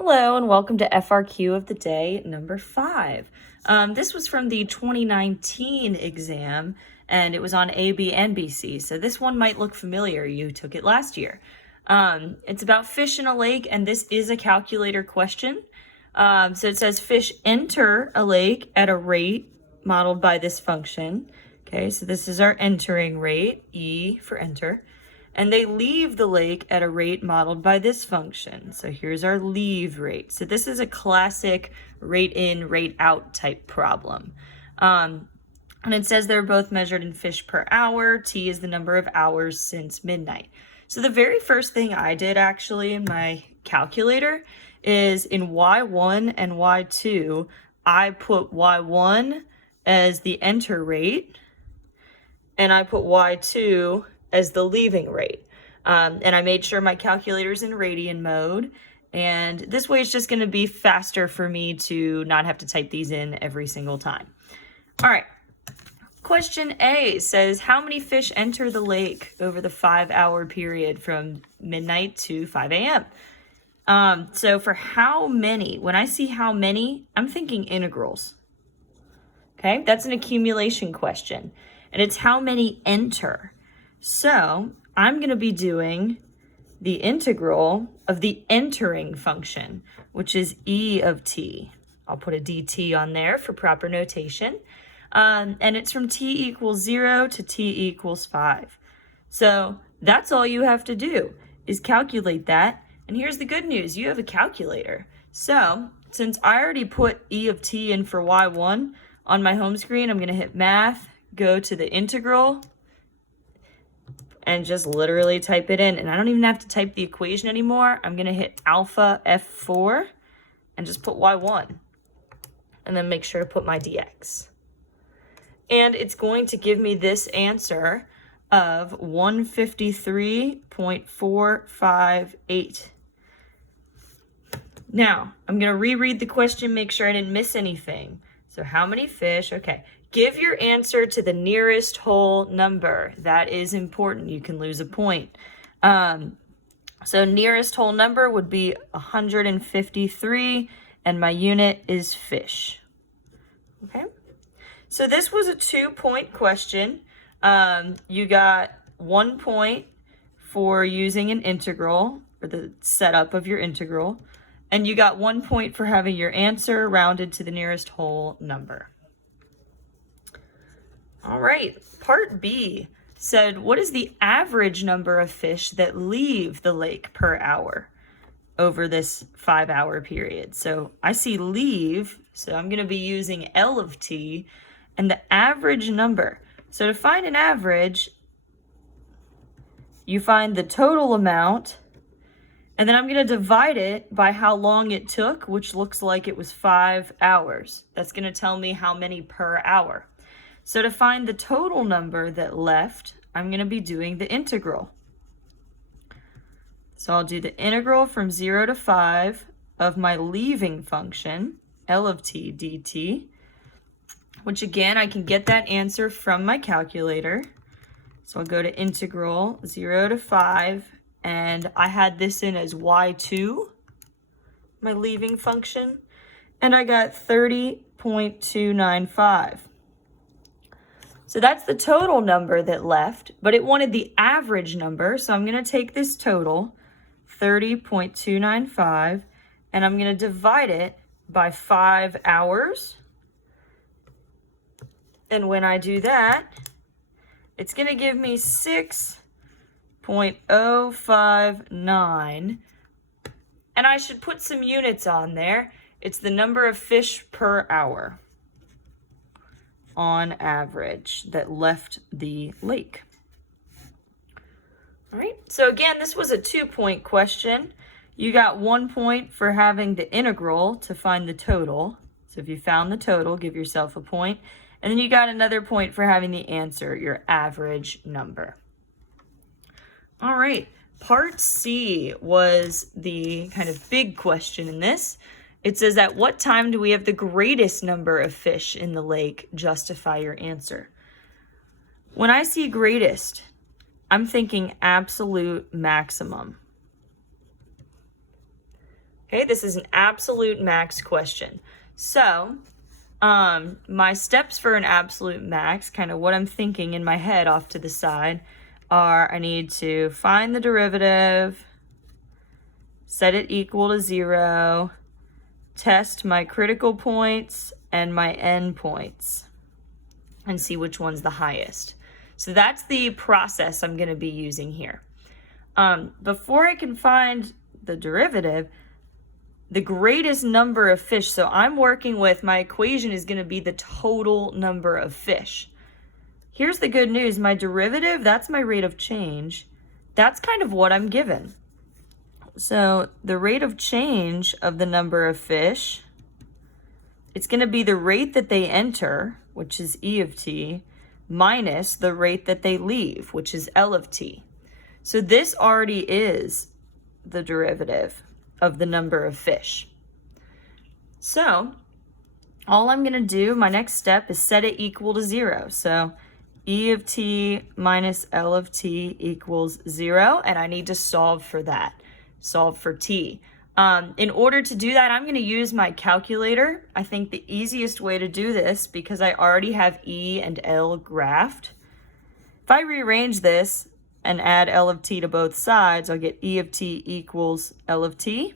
Hello and welcome to FRQ of the day number 5. This was from the 2019 exam and it was on A, B, and BC. So this one might look familiar. You took it last year. It's about fish in a lake and this is a calculator question. So it says fish enter a lake at a rate modeled by this function. Okay, so this is our entering rate, E for enter. And they leave the lake at a rate modeled by this function. So here's our leave rate. So this is a classic rate in, rate out type problem. And it says they're both measured in fish per hour. T is the number of hours since midnight. So the very first thing I did actually in my calculator is in Y1 and Y2, I put Y1 as the enter rate and I put Y2 as the leaving rate. And I made sure my calculator's in radian mode. And this way it's just going to be faster for me to not have to type these in every single time. All right. Question A says, how many fish enter the lake over the 5-hour period from midnight to 5 a.m.? So for how many, when I see how many, I'm thinking integrals. Okay, that's an accumulation question. And it's how many enter. So I'm going to be doing the integral of the entering function, which is E of t. I'll put a dt on there for proper notation. And it's from t equals 0 to t equals 5. So that's all you have to do is calculate that. And here's the good news. You have a calculator. So since I already put E of t in for y1 on my home screen, I'm going to hit math, go to the integral, and just literally type it in. And I don't even have to type the equation anymore. I'm gonna hit alpha F4 and just put Y1. And then make sure to put my dx. And it's going to give me this answer of 153.458. Now, I'm gonna reread the question, make sure I didn't miss anything. So how many fish? Okay. Give your answer to the nearest whole number. That is important. You can lose a point. So nearest whole number would be 153, and my unit is fish. Okay. So this was a 2-point question. You got 1 point for using an integral, or the setup of your integral, and you got 1 point for having your answer rounded to the nearest whole number. All right, part B said, what is the average number of fish that leave the lake per hour over this 5-hour period? So I see leave, so I'm going to be using L of t, and the average number. So to find an average, you find the total amount, and then I'm going to divide it by how long it took, which looks like it was 5 hours. That's going to tell me how many per hour. So to find the total number that left, I'm going to be doing the integral. So I'll do the integral from 0 to 5 of my leaving function, L of t dt, which again, I can get that answer from my calculator. So I'll go to integral 0 to 5, and I had this in as y2, my leaving function, and I got 30.295. So that's the total number that left, but it wanted the average number. So I'm going to take this total, 30.295, and I'm going to divide it by 5 hours. And when I do that, it's going to give me 6.059. And I should put some units on there. It's the number of fish per hour on average that left the lake. All right, so again, this was a 2-point question. You got 1 point for having the integral to find the total. So if you found the total, give yourself a point. And then you got another point for having the answer, your average number. All right, part C was the kind of big question in this. It says, at what time do we have the greatest number of fish in the lake? Justify your answer. When I see greatest, I'm thinking absolute maximum. Okay, this is an absolute max question. So, my steps for an absolute max, kind of what I'm thinking in my head off to the side, are I need to find the derivative, set it equal to 0, test my critical points and my endpoints, and see which one's the highest. So that's the process I'm going to be using here. Before I can find the derivative, the greatest number of fish, so I'm working with, my equation is going to be the total number of fish. Here's the good news, my derivative, that's my rate of change. That's kind of what I'm given. So the rate of change of the number of fish, it's going to be the rate that they enter, which is E of t, minus the rate that they leave, which is L of t. So this already is the derivative of the number of fish. So all I'm going to do, my next step, is set it equal to 0. So E of t minus L of t equals 0, and I need to solve for that. Solve for t. In order to do that, I'm going to use my calculator. I think the easiest way to do this, because I already have E and L graphed, if I rearrange this and add L of t to both sides, I'll get E of t equals L of t.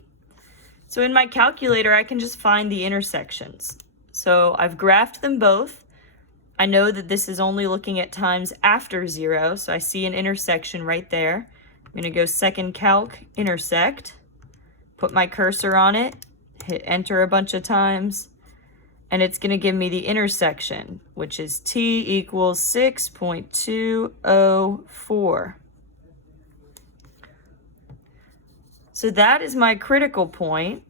So in my calculator, I can just find the intersections. So I've graphed them both. I know that this is only looking at times after 0, so I see an intersection right there. I'm going to go second calc, intersect, put my cursor on it, hit enter a bunch of times, and it's going to give me the intersection, which is t equals 6.204. So that is my critical point.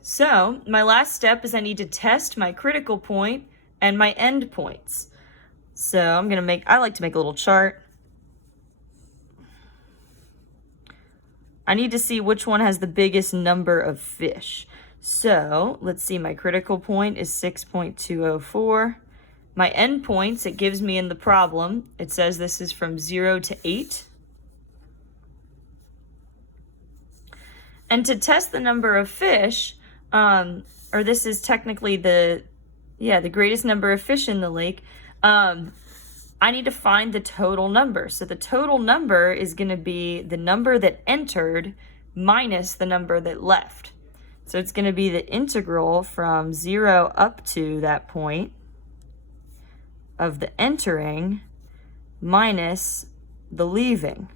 So my last step is I need to test my critical point and my end points. So I like to make a little chart. I need to see which one has the biggest number of fish. So let's see, my critical point is 6.204. My endpoints, it gives me in the problem, it says this is from 0 to 8. And to test the number of fish, or this is technically the greatest number of fish in the lake, I need to find the total number. So the total number is going to be the number that entered minus the number that left. So it's going to be the integral from 0 up to that point of the entering minus the leaving.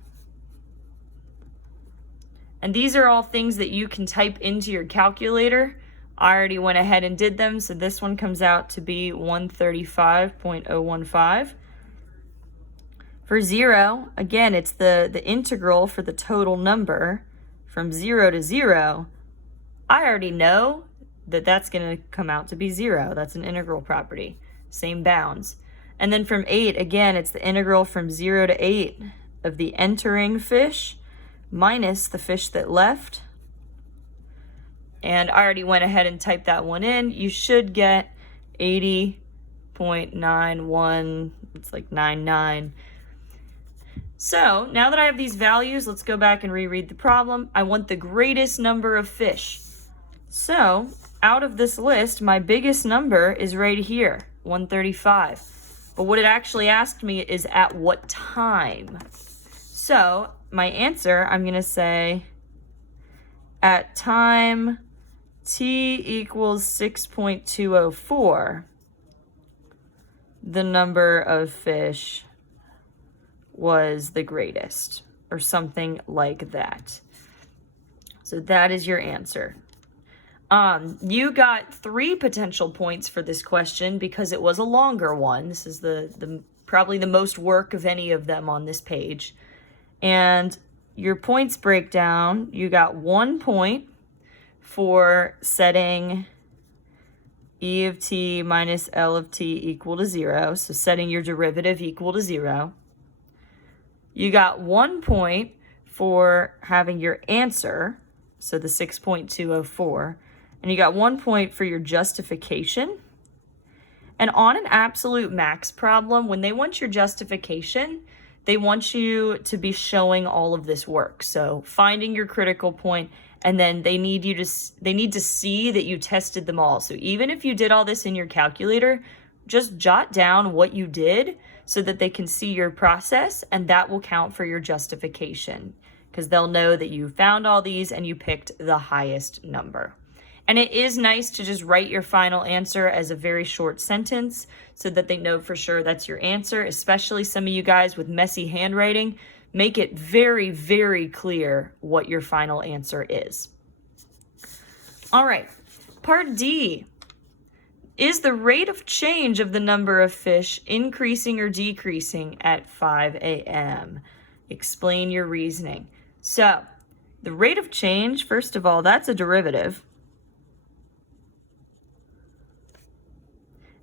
And these are all things that you can type into your calculator. I already went ahead and did them, so this one comes out to be 135.015. For 0, again, it's the integral for the total number from 0 to 0. I already know that that's going to come out to be 0. That's an integral property. Same bounds. And then from 8, again, it's the integral from 0 to 8 of the entering fish minus the fish that left. And I already went ahead and typed that one in. You should get 80.91, it's like 99. So now that I have these values, let's go back and reread the problem. I want the greatest number of fish. So out of this list, my biggest number is right here, 135. But what it actually asked me is at what time. So my answer, I'm going to say at time t equals 6.204, the number of fish was the greatest, or something like that. So that is your answer. You got 3 potential points for this question because it was a longer one. This is the probably the most work of any of them on this page. And your points breakdown, you got 1 point for setting E of t minus L of t equal to 0, so setting your derivative equal to 0. You got 1 point for having your answer, so the 6.204, and you got 1 point for your justification. And on an absolute max problem, when they want your justification, they want you to be showing all of this work. So finding your critical point, and then they need to see that you tested them all. So even if you did all this in your calculator, just jot down what you did so that they can see your process, and that will count for your justification, because they'll know that you found all these and you picked the highest number. And it is nice to just write your final answer as a very short sentence so that they know for sure that's your answer, especially some of you guys with messy handwriting. Make it very, very clear what your final answer is. All right, part D. Is the rate of change of the number of fish increasing or decreasing at 5 a.m.? Explain your reasoning. So, the rate of change, first of all, that's a derivative.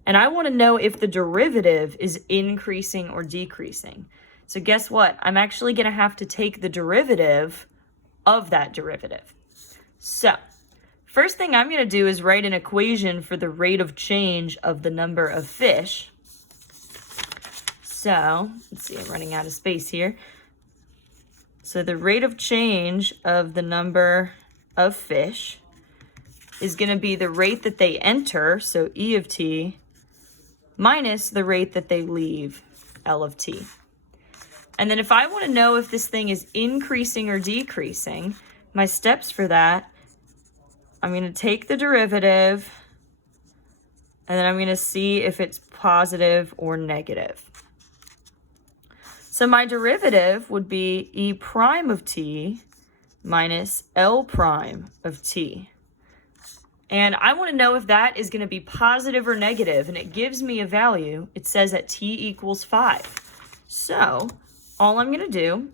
And I want to know if the derivative is increasing or decreasing. So guess what? I'm actually going to have to take the derivative of that derivative. So first thing I'm going to do is write an equation for the rate of change of the number of fish. So let's see, I'm running out of space here. So the rate of change of the number of fish is going to be the rate that they enter, so E of t, minus the rate that they leave, L of t. And then if I want to know if this thing is increasing or decreasing, my steps for that, I'm going to take the derivative, and then I'm going to see if it's positive or negative. So my derivative would be E prime of t minus L prime of t. And I want to know if that is going to be positive or negative, and it gives me a value. It says that t equals 5. So all I'm going to do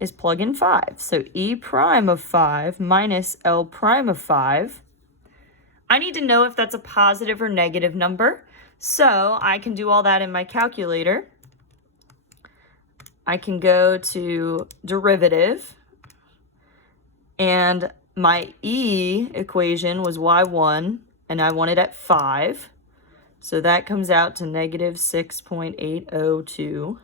is plug in 5. So E prime of 5 minus L prime of 5. I need to know if that's a positive or negative number. So I can do all that in my calculator. I can go to derivative, and my E equation was y1, and I want it at 5. So that comes out to negative 6.802.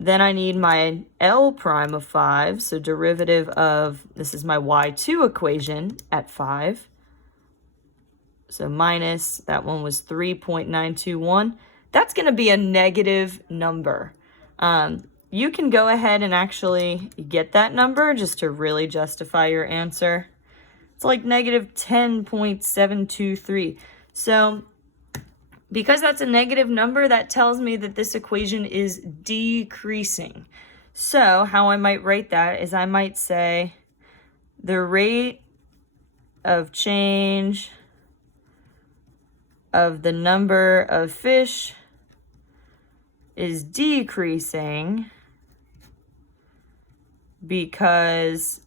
Then I need my L prime of 5, so derivative of, this is my y2 equation at 5. So minus, that one was 3.921. That's going to be a negative number. You can go ahead and actually get that number just to really justify your answer. It's like negative 10.723. So because that's a negative number, that tells me that this equation is decreasing. So how I might write that is I might say the rate of change of the number of fish is decreasing because,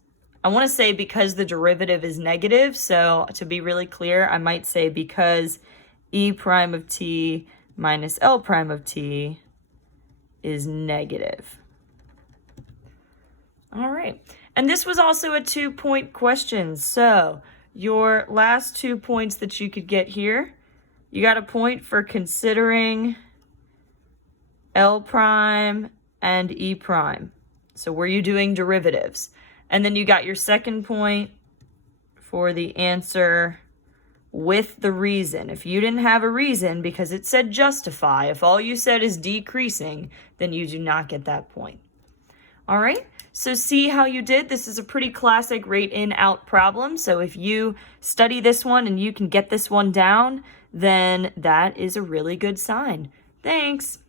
I want to say because the derivative is negative. So to be really clear, I might say because E prime of t minus L prime of t is negative. All right. And this was also a 2-point question. So your last 2 points that you could get here, you got a point for considering L prime and E prime. So were you doing derivatives? And then you got your second point for the answer with the reason. If you didn't have a reason because it said justify, if all you said is decreasing, then you do not get that point. All right, so see how you did? This is a pretty classic rate in out problem. So if you study this one and you can get this one down, then that is a really good sign. Thanks.